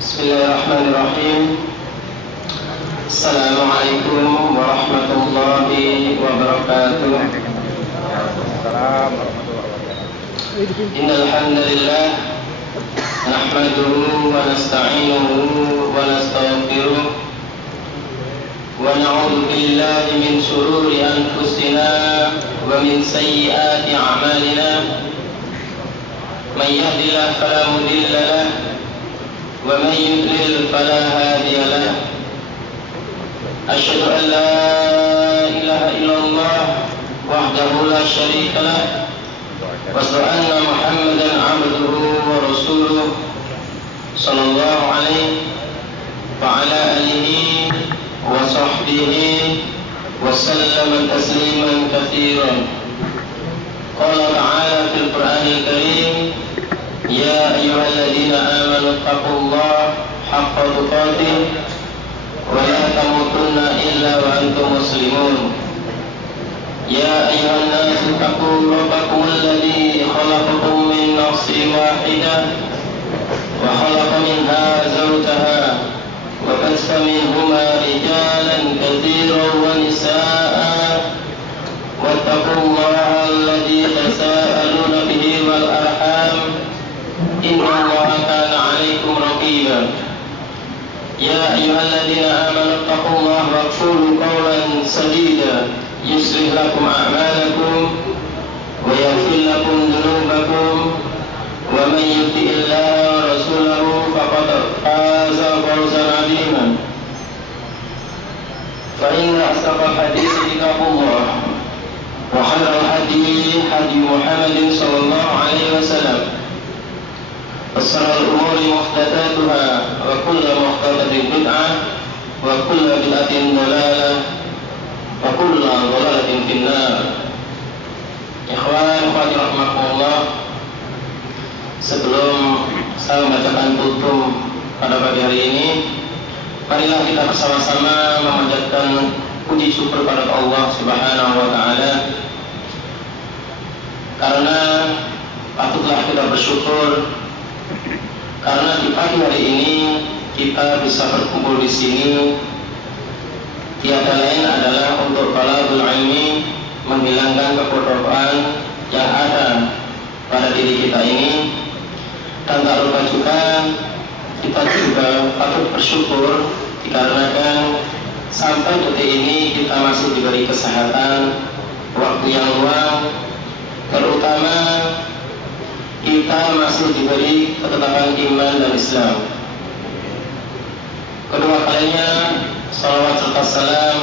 Bismillahirrahmanirrahim. Assalamualaikum warahmatullahi wabarakatuh. Innal hamdalillah nahmaduhu wa nasta'inuhu wa nastaghfiruh wa na'udzu billahi min shururi anfusina wa min sayyiati a'malina. May yahdihillahu fala mudilla lahu wa man yudlil fala hadiya lahu. Asyhadu an la ilaha illallah wahdahu la syarika lahu wa asyhadu anna Muhammadan 'abduhu wa rasuluh sallallahu alaihi wa ala alihi wa sahbihi wa sallama tasliman katsiran. Qala ta'ala fil Qur'anil Karim, ya ayyuhalladzina amanu taqullaha haqqa tuqatih wa la tamutunna illa wa antum muslimun. Ya ayyuhan nasu taqu rabbakum alladzi khalaqakum min nafsin wahidah wa khalaqa minha zawjaha wa bassa minhuma rijalan katsiran wa nisaa'a wattaqullaha alladzi tasaaluna bihi wal arham innallaha kana 'alaikum raqiba. Ya ayyuhalladzina amanu taqullaha wa qulu qawlan sadida yuslih lakum a'malakum wa yaghfir lakum dhunubakum wa man yuti'illaha wa rasulahu faqad faza fawzan 'aziman. Fa inna asdaqal hadithi kitabullah wa khairal hadi hadi Muhammadin sallallahu alaihi wasallam. Assalamualaikum warahmatullahi wabarakatuh. Wa kullu muhtadatin bid'ah wa kullu bid'atin dhalalah wa kullu dhalalatin finnar. Ikhwan akhwati rahimakumullah, sebelum saya membacakan tutup pada pagi hari ini, marilah kita bersama-sama memanjatkan puji syukur kepada Allah Subhanahu wa taala, karena patutlah kita bersyukur karena di pagi hari ini kita bisa berkumpul di sini. Tiada lain adalah untuk talabul ilmi, menghilangkan kebodohan yang ada pada diri kita ini. Dan tak lupa juga kita juga patut bersyukur dikarenakan sampai detik ini kita masih diberi kesehatan, waktu yang luang, terutama kita masih diberi ketetapan iman dan Islam. Kedua kalinya salawat serta salam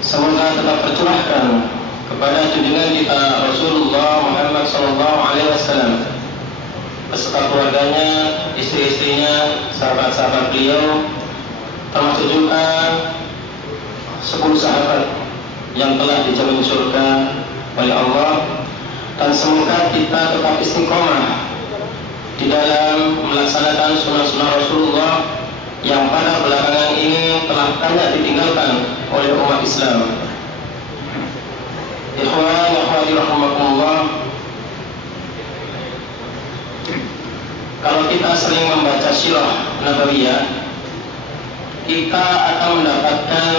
semoga tetap tercurahkan kepada junjungan kita Rasulullah Muhammad SAW beserta keluarganya, istri-istrinya, sahabat-sahabat beliau, termasuk juga 10 sahabat yang telah dijamin surga oleh Allah. Dan semoga kita tetap istiqomah di dalam melaksanakan sunnah-sunnah Rasulullah yang pada belakangan ini telah banyak ditinggalkan oleh umat Islam. Ikhwan akhwati rahimakumullah, kalau kita sering membaca sirah nabawiyah, kita akan mendapatkan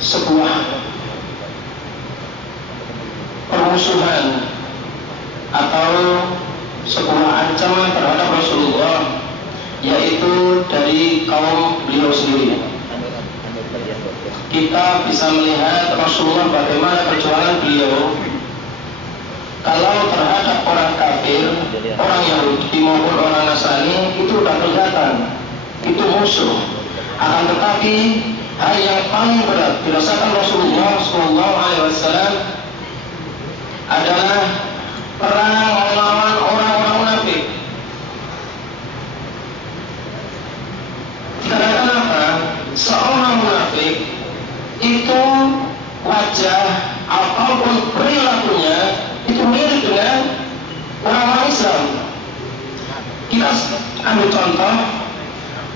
sebuah permusuhan atau sebuah ancaman terhadap Rasulullah, yaitu dari kaum beliau sendiri. Kita bisa melihat Rasulullah bagaimana perjuangan beliau kalau terhadap orang kafir, orang Yahudi maupun orang Nasrani, itu sudah kelihatan, itu musuh. Akan tetapi hal yang paling berat dirasakan Rasulullah SAW adalah perang melawan orang-orang munafik. Karena apa? Seorang munafik itu wajah ataupun perilakunya itu mirip dengan orang-orang Islam. Kita ambil contoh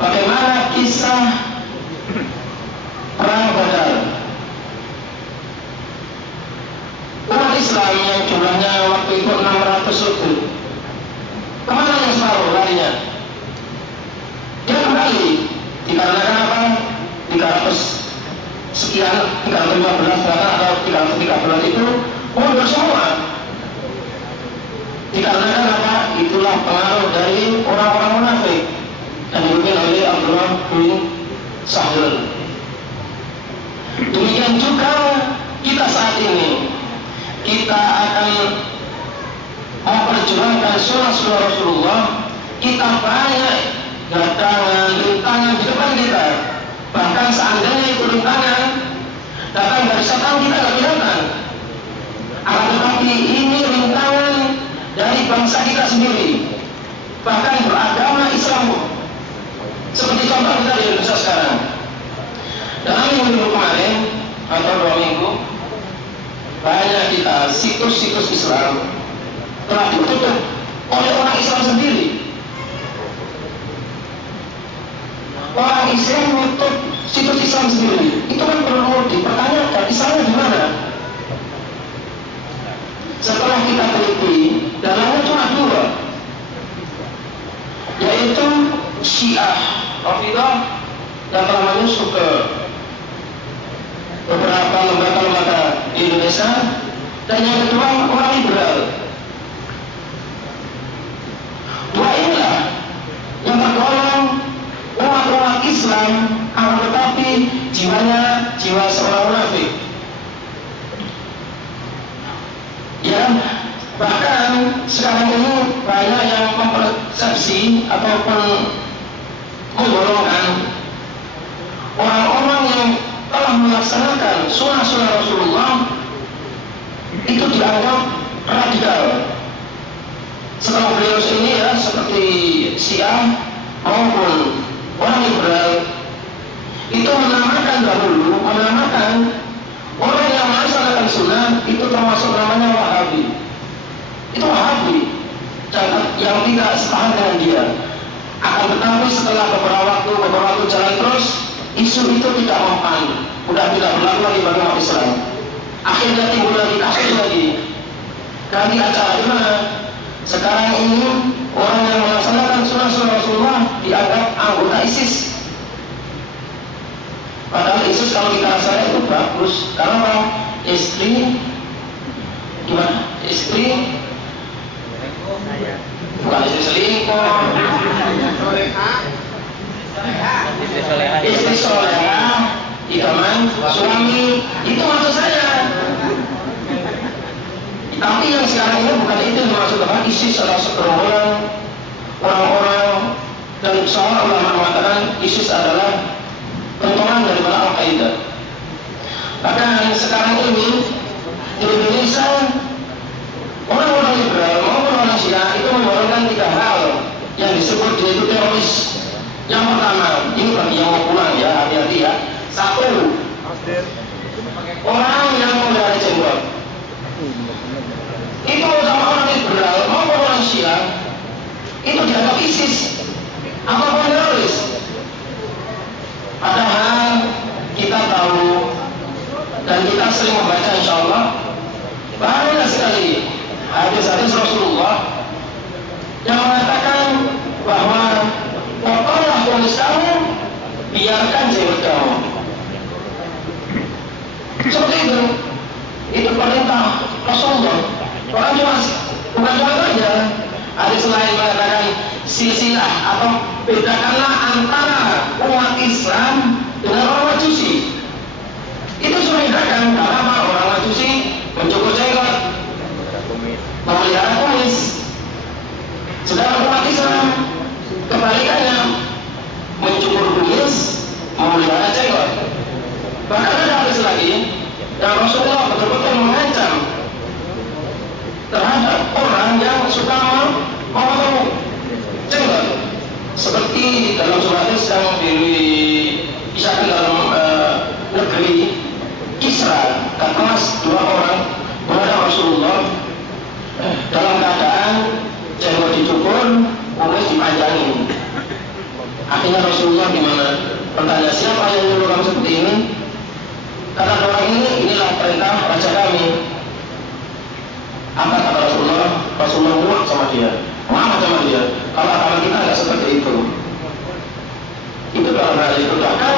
bagaimana kisah perang Badar. Umat Islam yang jumlahnya waktu itu 600 lebih, kemana yang selalu larinya? sekian 315 atau 313 itu mundur semua. Dikarenakan apa? Itulah pengaruh dari orang-orang munafik yang dipimpin oleh Abdullah bin Sahlul. Demikian juga kita saat ini, kita akan memperjuangkan sunnah Rasulullah. Kita banyak datangan, rintangan di depan kita. Bahkan seandainya itu rintangan datang dari setan, kita tidak kelihatan. Akan tetapi ini rintangan dari bangsa kita sendiri, bahkan beragama Islam. Seperti contoh kita di Indonesia sekarang. Dalam minggu kemarin atau 2 minggu, banyak kita situs-situs Islam telah ditutup oleh orang Islam sendiri. Orang Islam menutup situs Islam sendiri. Itu kan perlu dipertanyakan, Islamnya di mana? Setelah kita teliti, dalamnya cuma 2, yaitu Syiah Rafidah yang telah menyusup ke beberapa lembaga-lembaga di Indonesia, dan yang kedua orang liberal. 2 inilah yang tergolong umat-umat Islam, akan tetapi jiwanya jiwa seorang munafik. Ya, bahkan sekarang ini banyak yang mempersepsi ataupun menggolongkan orang-orang yang telah melaksanakan sunnah-sunnah Rasulullah itu dianggap radikal. Setelah beliau ini ya, seperti Syiah maupun orang liberal itu menamakan orang yang melaksanakan sunnah itu termasuk namanya Wahabi. Itu Wahabi yang tidak sepakat dengan dia. Akan tetapi setelah beberapa waktu jalan terus, isu itu tidak mempan, sudah tidak berlaku lagi bagi umat Islam. Akhirnya timbul lagi kasus lagi. Kali acara di mana? Sekarang ini orang yang melaksanakan sunnah Rasulullah dianggap anggota ISIS. Padahal ISIS kalau kita rasa itu bagus, karena istri gimana? Istri bukan istri selingkuh, istri solehah, idaman suami, itu maksud saya. Tapi yang sekarang ini bukan itu yang maksud apa? ISIS adalah segerombolan orang-orang, dan seorang ulama mengatakan ISIS adalah pentolan daripada Al-Qaeda. Bahkan sekarang ini di Indonesia orang-orang liberal maupun orang Syiah itu mengeluarkan 3 hal yang disebut yaitu teroris. Yang pertama, ini bagi yang mau pulang ya, hati-hati ya. 1, orang yang memelihara jenggot. Itu sama orang liberal maupun orang Syiah itu dianggap ISIS ataupun teroris. Padahal kita tahu dan kita sering membaca, insya Allah banyak sekali hadis-hadis Rasulullah yang mengatakan bahwa potonglah kumis kamu, biarkan jenggot kamu. Seperti itu perintah Rasulullah. Bukan cuma saja, hadis lain mengatakan silsilah atau bedakanlah antara umat Islam dengan orang Majusi. Itu sudah bedakan. Karena orang Majusi mencukur jenggot, memelihara kumis, sedangkan umat Islam kebalikannya, mencukur kumis, memelihara jenggot. Bahkan ada hadis lagi yang Rasulullah betul-betul mengancam terhadap orang yang suka memotong jenggot, seperti dalam surah yang dipisahkan dalam negeri Isra, datanglah 2 orang menghadap Rasulullah dalam keadaan jenggot dicukur, kumis dipanjangin. Akhirnya Rasulullah gimana? Bertanya, siapa yang nyuruh kamu seperti ini? Kata orang ini, inilah perintah raja kami. Apa kata Rasulullah? Rasulullah muak sama dia, marah sama dia. Kalau agama kita nggak seperti itu. Itu dalam hal itu. Bahkan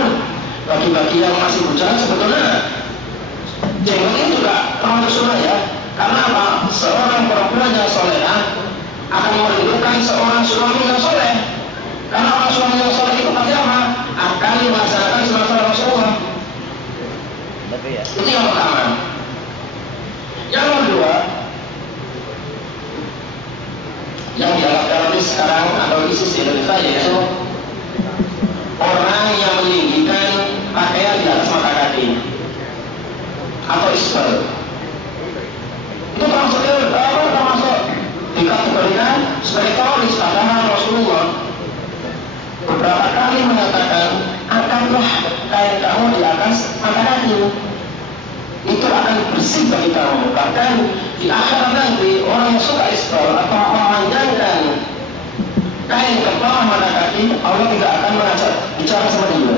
bagi-bagi yang masih bujang sebetulnya suami yang soleh. Karena orang suami yang soleh itu pasti apa? Akan melaksanakan sunnah Rasulullah. Itu yang pertama. Yang kedua, yang dianggap teroris sekarang atau ISIS di Indonesia yaitu orang yang meninggikan pakaian di atas mata kaki atau isbal. Itu termasuk dikategorikan sebagai teroris. Padahal Rasulullah beberapa kali mengatakan, angkatlah kain kamu di atas mata kaki, itu akan bersih bagi kamu. Bahkan di akhirat nanti orang yang suka isbal atau memanjangkan kain ke bawah mata kaki, Allah tidak akan mengajak bicara sama dia.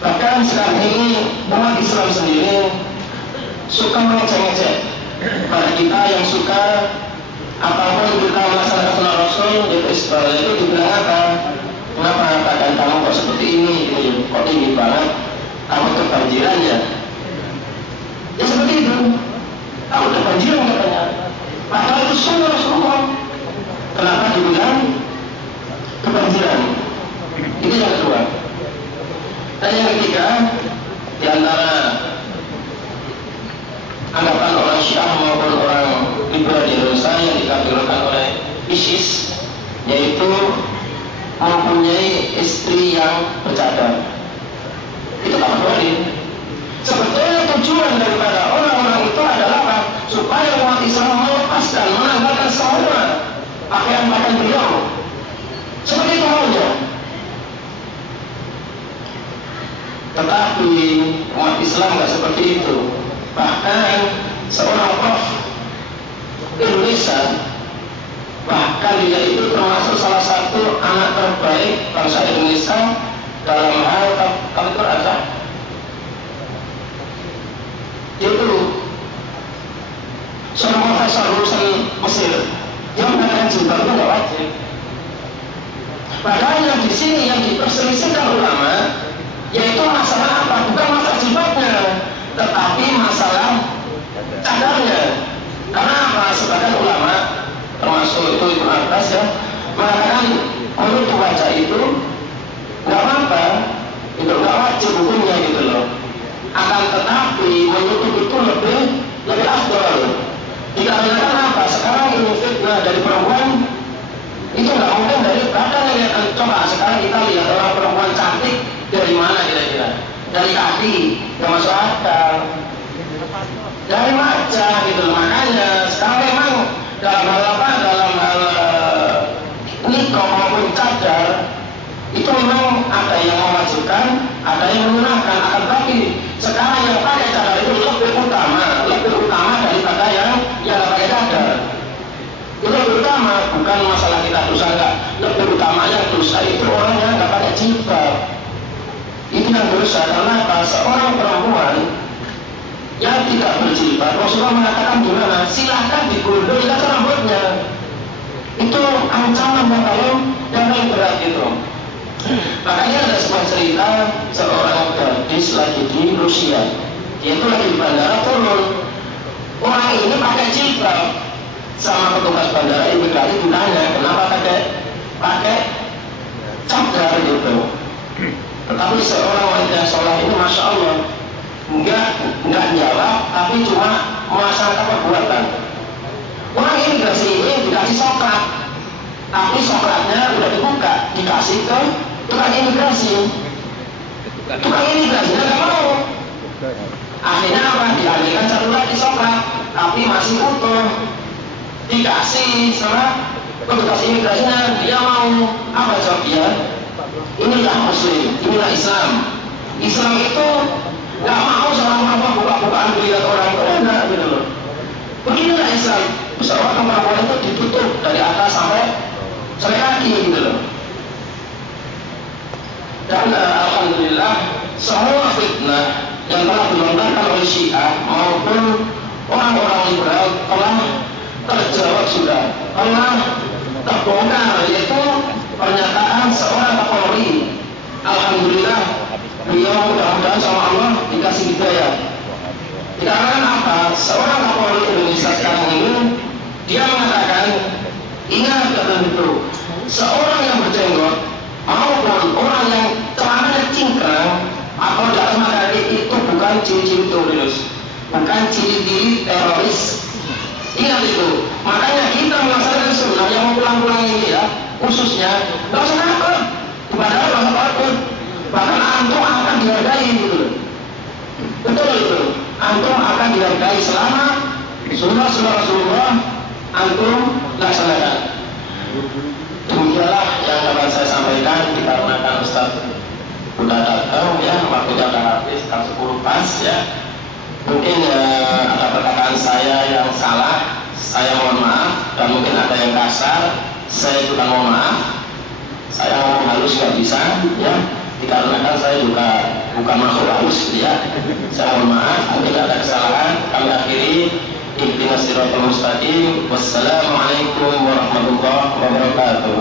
Bahkan sekarang ini umat Islam sendiri suka mengecek-ngecek pada kita yang suka apapun kita melaksanakan sunnah Rasul, yaitu isbal. Itu dibilang apa? Kenapa pakaian kamu kok seperti ini? Kok tinggi banget? Kamu kebanjiran ya? Ya seperti itu. Kamu kebanjiran katanya. Padahal itu sunnah Rasulullah. Kenapa dibilang kebanjiran? Itu yang kedua. Dan yang ketiga, di antara anggapan orang Syiah maupun orang liberal di Indonesia yang dikategorikan oleh ISIS, yaitu mempunyai istri yang bercadar. Itu tak boleh. Sebetulnya tujuan daripada orang-orang itu adalah apa? Supaya umat Islam melepaskan, menanggalkan semua pakaian-pakaian beliau. Seperti itu maunya. Tetapi umat Islam tidak seperti itu. Bahkan seorang prof Indonesia, bahkan dia itu termasuk salah satu anak terbaik bangsa Indonesia dalam hal kultur azhar. Itu seorang profesor lulusan Mesir yang mengatakan jilbab itu tidak wajib. Padahal yang di sini yang diperselisihkan ulama yaitu masalah apa? Bukan masalah jilbabnya, tetapi masalah cadarnya. Karena apa? Sebagian ulama termasuk itu Ibnu Abbas ya mengatakan menutup wajah itu nggak apa-apa, itu nggak wajib hukumnya gitu loh. Akan tetapi menutup itu lebih afdal. Dikarenakan apa? Sekarang ini fitnah dari perempuan itu nggak mungkin dari badan yang coba sekarang kita lihat orang perempuan cantik dari mana kira-kira? Dari kaki, yang masuk akal, dari wajah gitu. Makanya sekarang memang dalam hal apa? Dalam hal nikah maupun cadar itu memang ada yang mewajibkan, ada yang menggunakan. Akan tetapi sekarang yang pakai cadar itu lebih utama daripada yang pakai cadar. Itu lebih utama, bukan masalah kita dosa enggak. Lebih utamanya dosa itu orang yang enggak pakai jilbab. Itu yang dosa. Karena apa? Seorang perempuan yang tidak berjilbab, Rasulullah mengatakan gimana? Silahkan digundul rambutnya. Itu ancaman yang paling berat gitu. Makanya ada sebuah cerita seorang gadis lagi di Rusia. Dia itu lagi di bandara turun. Orang ini pakai jilbab. Sama petugas bandara imigrasi ditanya kenapa pakai cadar gitu. Tetapi seorang wanita soleh ini masya Allah enggak jawab, tapi cuma melaksanakan perbuatan. Orang imigrasi ini dikasih soklat, tapi soklatnya udah dibuka, dikasih ke tukang imigrasi. Tukang imigrasi nggak mau. Akhirnya apa? Dialihkan satu lagi soklat, tapi masih utuh. Dikasih sama petugas imigrasinya, dia mau apa jawab dia? Inilah Muslim, inilah Islam. Islam itu nggak mau sama apa buka-bukaan dilihat orang itu enak gitu loh. Beginilah Islam. Seorang perempuan itu ditutup dari atas sampai kaki gitu loh. Dan alhamdulillah semua fitnah yang telah dilontarkan oleh Syiah maupun orang-orang liberal telah terjawab sudah, telah terbongkar, yaitu pernyataan seorang Kapolri. Alhamdulillah beliau mudah-mudahan sama Allah dikasih hidayah. Dikarenakan apa? Seorang Kapolri Indonesia sekarang ini dia mengatakan Ingat kata itu, seorang yang berjenggot maupun orang yang celananya cingkrang atau dalam kaki itu bukan ciri-ciri teroris, bukan ciri-ciri teroris. Ingat itu. Makanya kita melaksanakan sunnah yang mau pulang-pulang ini ya, khususnya laksanakan kepada Allah apapun. Bahkan antum akan dihargai gitu. Betul itu. Antum akan dihargai selama sunnah Rasulullah antum laksanakan. Demikianlah yang dapat saya sampaikan, dikarenakan Ustaz sudah datang ya, waktunya sudah habis, jam 10 pas ya. Mungkin ada perkataan saya yang salah, saya mohon maaf, dan mungkin ada yang kasar, saya juga mohon maaf. Saya ngomong halus nggak bisa ya, dikarenakan saya juga bukan makhluk halus ya. Saya mohon maaf, mungkin ada kesalahan. Kami akhiri. Ihdinas siratal mustaqim. Wassalamualaikum warahmatullahi wabarakatuh.